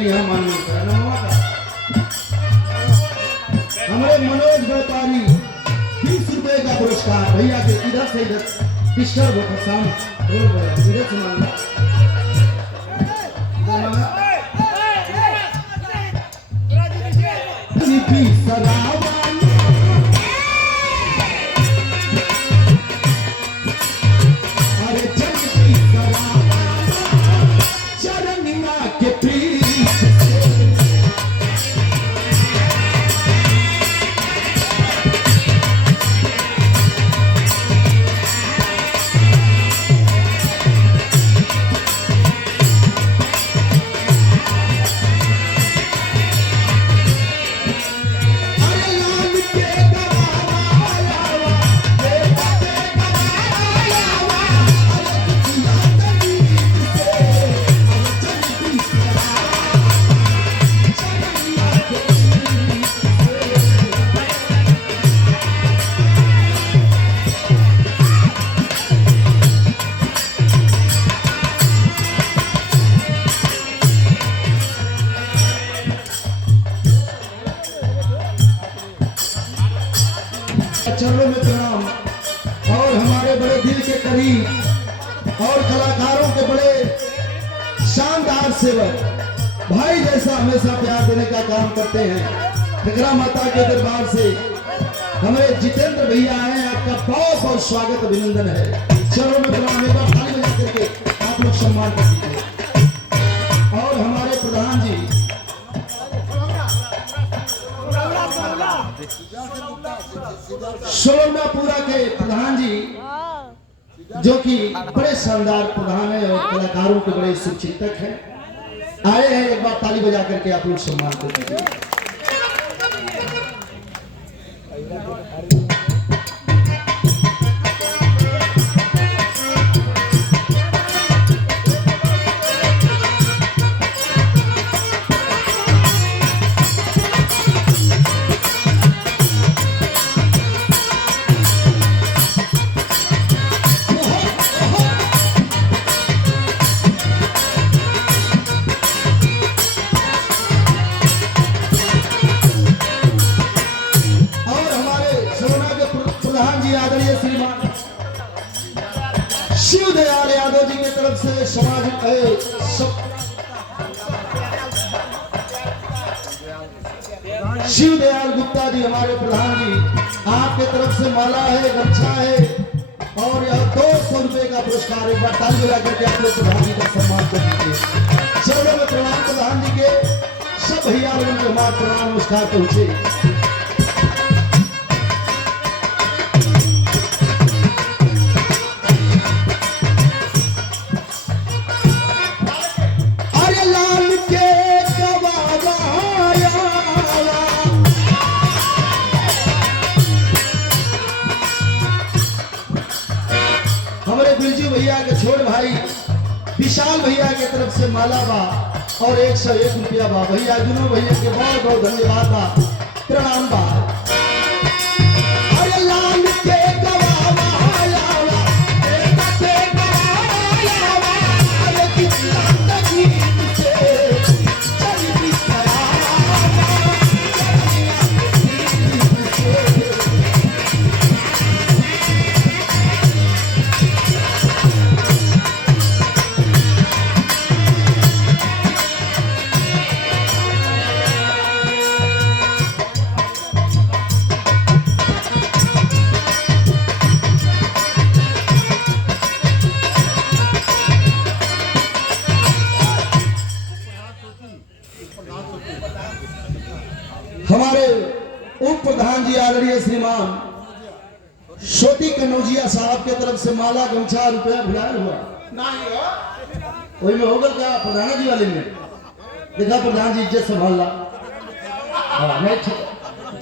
मेरी यहाँ माननी का हमारे मनोज व्यापारी 30 रुपए का पुरस्कार भैया के इधर से इधर डिस्टर्ब हो फसान इधर से मांगना अरे चलती चरनिया के प्रीत चरणों में प्रणाम और हमारे बड़े दिल के करीब और कलाकारों के बड़े शानदार सेवक भाई जैसा हमेशा प्यार देने का काम करते हैं। ठकरा माता के दरबार से हमारे जितेंद्र भैया आए, आपका बहुत बहुत स्वागत अभिनंदन है। चरणों में प्रणाम, एक बार ताली बजा करके आप लोग सम्मान कर दीजिए। और हमारे प्रधान जी सोलमापुरा के प्रधान जी जो कि बड़े शानदार प्रधान है और कलाकारों के बड़े शुभचिंतक हैं, आए हैं। एक बार ताली बजा करके आप लोग सम्मान कर दीजिए। शिव दयाल यादव जी की तरफ से शिव दयाल गुप्ता जी हमारे प्रधान जी, आपके तरफ से माला है, गमछा है और यह 200 रुपए का पुरस्कार। एक बार ताली बजा करके आप लोग प्रधान जी का सम्मान कर दीजिए। चरणों में प्रणाम प्रधान जी के, सब भैया लोगों को हमारा प्रणाम नमस्कार पहुंचे। भैया के छोड़ भाई विशाल भैया के तरफ से माला बा और 101 रुपया बा। भैया दोनों भैया के बहुत बहुत धन्यवाद बा, प्रणाम बा। अरे लाल के हमारे उप प्रधान जी आदरणीय श्रीमान छोटी कनौजिया साहब के तरफ से माला गमछा रुपया भुलाया हुआ वही में होगा क्या प्रधान जी वाले में देखा प्रधान जी इज्जत संभालना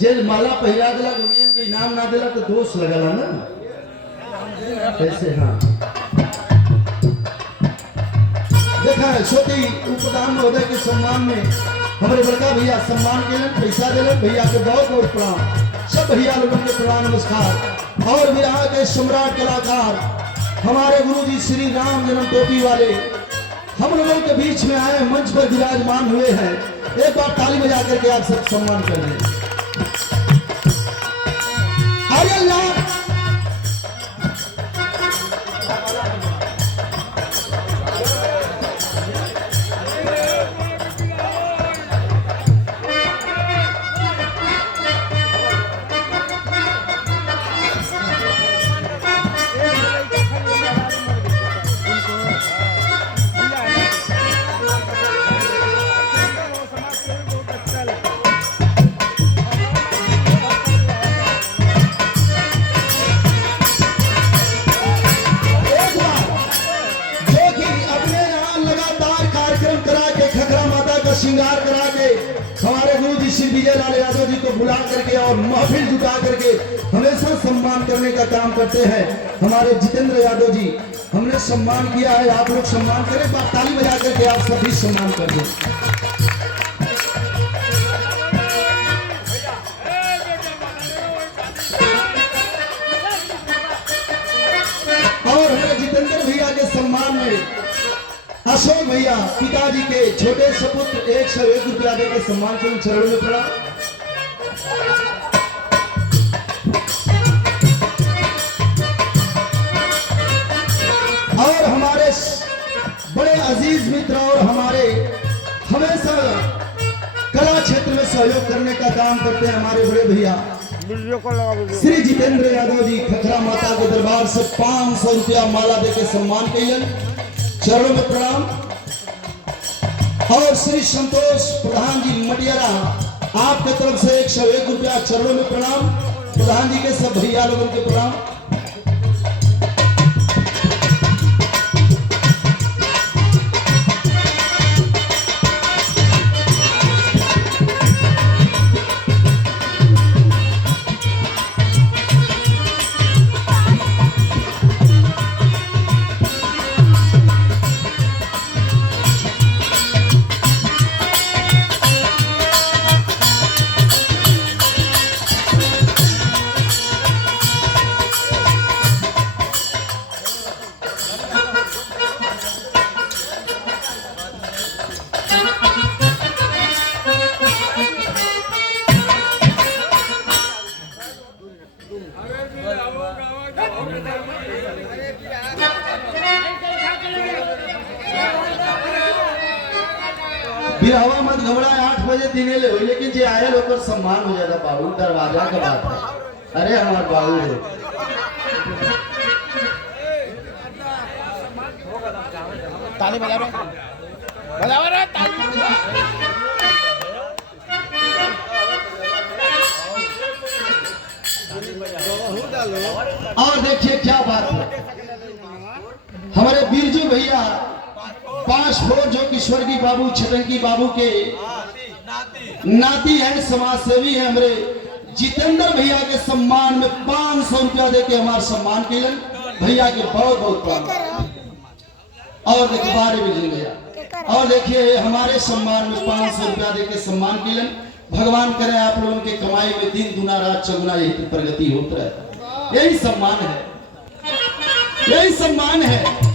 जे माला पहिरा दिला गमियन के इनाम ना दिला तो दोष लगला ना ऐसे। हाँ देखा है छोटी उप प्रधान महोदय के सम्मान में हमारे बड़का भैया सम्मान के लिए पैसा दे भैया के बहुत बहुत प्रणाम। सब भैया लोगों के प्रणाम नमस्कार। और भी यहाँ के सम्राट कलाकार हमारे गुरु जी श्री राम जन्म टोपी वाले हम लोगों के बीच में आए, मंच पर विराजमान हुए हैं। एक बार ताली बजा करके आप सब सम्मान कर दें। अरे अल्लाह, श्रृंगार करा के हमारे गुरु जी श्री विजय लाल यादव जी को बुला करके और महफिल जुटा करके हमेशा सम्मान करने का काम करते हैं हमारे जितेंद्र यादव जी। हमने सम्मान किया है, आप लोग सम्मान करें, ताली बजा करके आप सभी सम्मान कर दें। और हमारे जितेंद्र भैया के सम्मान में अशोक भैया पिताजी के छोटे सपुत्र 101 रुपया दे के सम्मान को चरणों में पड़ा। और हमारे बड़े अजीज मित्र और हमारे हमेशा कला क्षेत्र में सहयोग करने का काम करते हैं हमारे बड़े भैया श्री जितेंद्र यादव जी खखरा माता के दरबार से 500 रुपया माला देके सम्मान किए, चरणों में प्रणाम। और श्री संतोष प्रधान जी मटियारा आपके तरफ से 101 रुपया, चरणों में प्रणाम। प्रधान जी के सब भैया लोगों के प्रणाम। बिरहवा मत घबराए, 8 बजे दिने ले हो, लेकिन जे आयल होकर सम्मान हो जाता बाबू, दरवाजा का बात है। अरे हमार बाबू हो ताली बजा रहे ताली। और देखिए क्या बात है, हमारे बिरजू भैया 5 फोर जो कि स्वर्गीय बाबू छटंकी बाबू के नाती हैं, समाज सेवी हैं, हमारे जितेंद्र भैया के सम्मान में 500 रुपया देके हमारे सम्मान किए भैया के बहुत बहुत प्रणाम। और देखिए बारे बिजली भैया, और देखिए हमारे सम्मान में 500 रुपया देके सम्मान किए। भगवान करे आप लोगों के कमाई में दिन दुना रात चौगुना यही प्रगति होता है। यही सम्मान है, यही सम्मान है।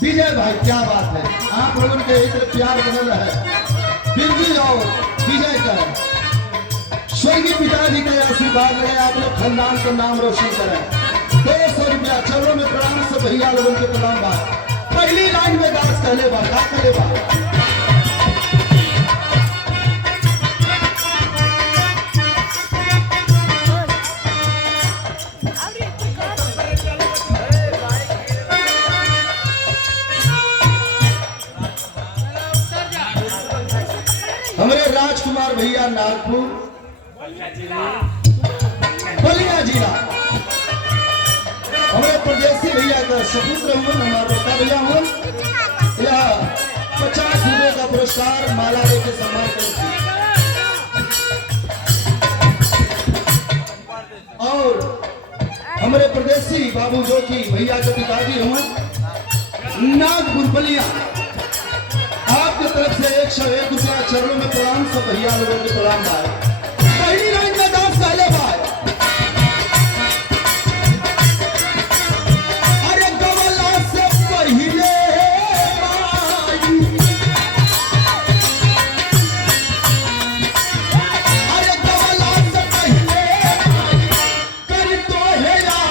विजय भाई क्या बात है, आप लोगों के इधर प्यार बनल है। बिरजू जाओ विजय कर, स्वर्गीय पिताजी का आशीर्वाद रहे, आप लोग खानदान का नाम रोशन करें। 200 रुपया, चलो में प्रणाम से भैया लोगों के प्रणाम। बात पहली लाइन में दास कहले बा का कहले बा। हमारे राजकुमार भैया नागपुर बलिया जिला, हमारे परदेसी भैया का सपुत्र हूँ, हमारे बड़का भैया हूँ, या 50 रुपए का पुरस्कार माला देके सम्मान करेंगे। और हमारे परदेसी बाबू जो कि भैया के पिताजी हूँ, नागपुर बलिया, आपकी तरफ से 101 रुपया चरणों में प्रणाम। सब भैया लोगों के प्रणाम भाई। पहली लाइन में डांस पहले भाई। अरे गवला से पहले भाई, अरे गवला से पहले भाई, कर तो है यार।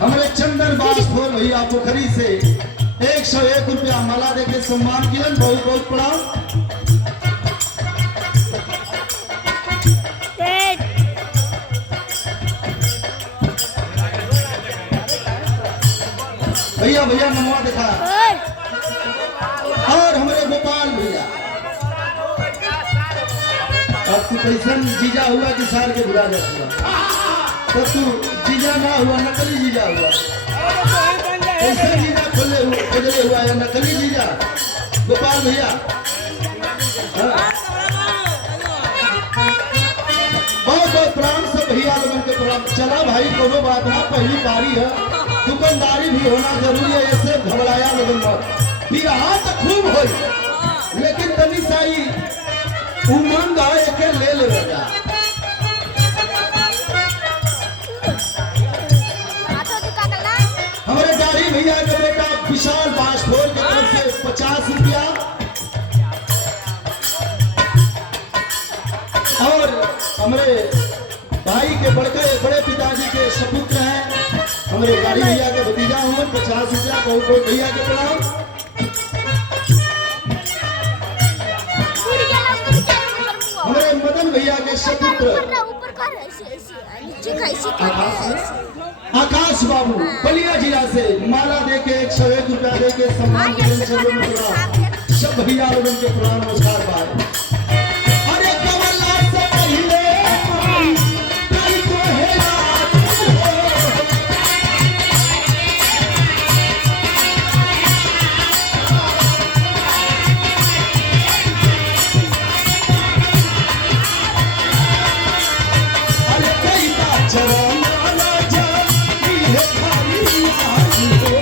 हमारे चंदन बासपुर भैया पोखरी से 101 रुपया माला देके सम्मान किया। बहुत बहुत प्रणाम। भैया भैया नमवा दिखा। और हमारे गोपाल भैया, अब तू कैसन जीजा हुआ कि सार के बुला जाता, तो तू जीजा ना हुआ, नकली जीजा हुआ। कैसे जीजा खोजले हुआ या नकली जीजा? गोपाल भैया बहुत बहुत प्रणाम। सब भैया लोगों के प्रणाम। चला भाई, कोनो बात ना, पहली बारी है, दुकानदारी भी होना जरूरी है। ऐसे घबराया लोगों मत, बिरहा तो खूब हो, लेकिन तनी साई उमंग आए के ले जा। हमारे गाड़ी भैया के बेटा विशाल बासपुर की तरफ से 50 रुपया। और हमारे भाई के बड़े पिताजी के सपुत्र हैं, हमारे गाड़ी भैया के भतीजा हुए, 50 रुपया। बहुत बहुत भैया के प्रणाम। हमारे मदन भैया के सपुत्र आकाश बाबू बलिया जिला से माला देके 101 रुपया देके सम्मान किए। सब भैया लोगों के प्रणाम नमस्कार भाई। अरे गवला से पहले कल तो है रात हो। अरे कई बात चरण ना जा, ये खाली याद हो।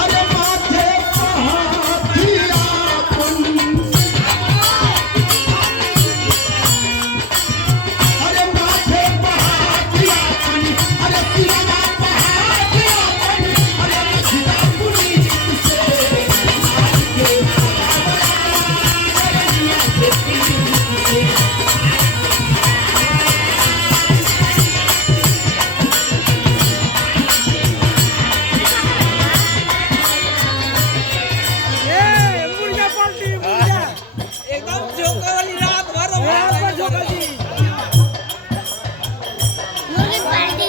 अरे माथे पहाड़िया पुन, अरे माथे पहाड़िया पुन, अरे सिरा पहाड़िया पुन, अरे सिरा पुनी से एकदम झोंका वाली रात भर झोंका जी।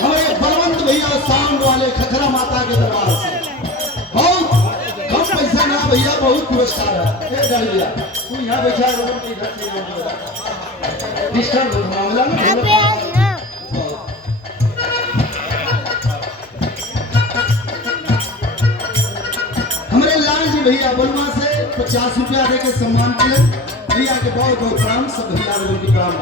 हमारे बलवंत भैया साउंड वाले खखरा माता के दरबार से बहुत कम पैसा ना भैया, बहुत पुरस्कार है। ए डलिया तू यहाँ बैठा, लोगों की इधर से यहाँ डिस्टर्ब मामला ना। हमारे लाल जी भैया बलवा से 50 रुपया देके सम्मान किए। भैया के बहुत बहुत प्रणाम। सब भैया लोगों की प्रणाम।